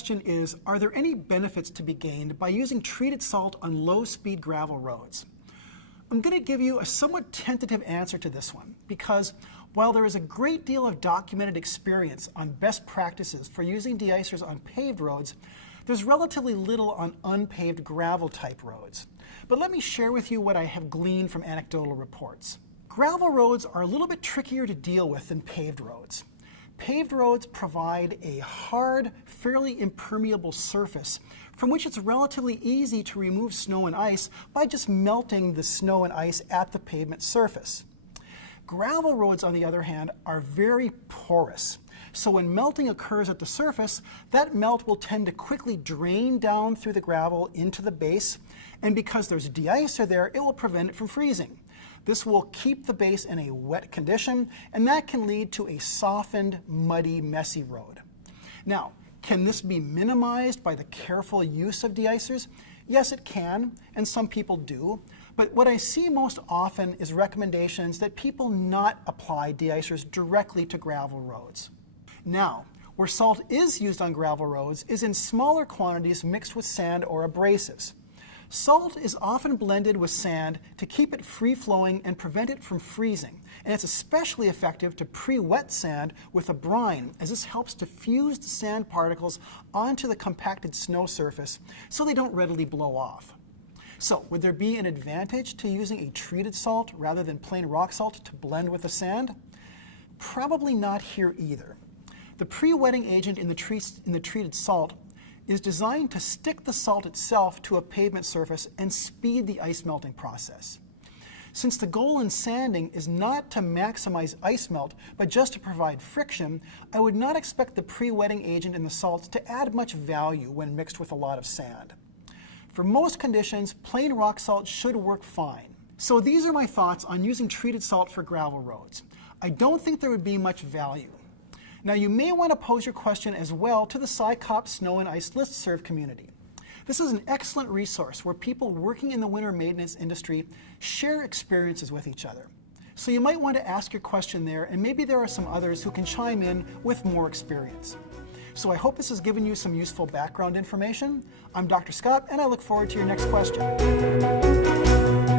question is, are there any benefits to be gained by using treated salt on low-speed gravel roads? I'm going to give you a somewhat tentative answer to this one because while there is a great deal of documented experience on best practices for using deicers on paved roads, there's relatively little on unpaved gravel-type roads. But let me share with you what I have gleaned from anecdotal reports. Gravel roads are a little bit trickier to deal with than paved roads. Paved roads provide a hard, fairly impermeable surface from which it's relatively easy to remove snow and ice by just melting the snow and ice at the pavement surface. Gravel roads, on the other hand, are very porous. So when melting occurs at the surface, that melt will tend to quickly drain down through the gravel into the base, and because there's deicer there, it will prevent it from freezing. This will keep the base in a wet condition, and that can lead to a softened, muddy, messy road. Now, can this be minimized by the careful use of deicers? Yes, it can, and some people do. But what I see most often is recommendations that people not apply deicers directly to gravel roads. Now, where salt is used on gravel roads is in smaller quantities mixed with sand or abrasives. Salt is often blended with sand to keep it free-flowing and prevent it from freezing. And it's especially effective to pre-wet sand with a brine, as this helps to fuse the sand particles onto the compacted snow surface so they don't readily blow off. So, would there be an advantage to using a treated salt rather than plain rock salt to blend with the sand? Probably not here either. The pre-wetting agent in the treated salt is designed to stick the salt itself to a pavement surface and speed the ice melting process. Since the goal in sanding is not to maximize ice melt, but just to provide friction, I would not expect the pre-wetting agent in the salts to add much value when mixed with a lot of sand. For most conditions, plain rock salt should work fine. So these are my thoughts on using treated salt for gravel roads. I don't think there would be much value. Now, you may want to pose your question as well to the SciCop Snow and Ice Listserv community. This is an excellent resource where people working in the winter maintenance industry share experiences with each other. So you might want to ask your question there, and maybe there are some others who can chime in with more experience. So I hope this has given you some useful background information. I'm Dr. Scott, and I look forward to your next question.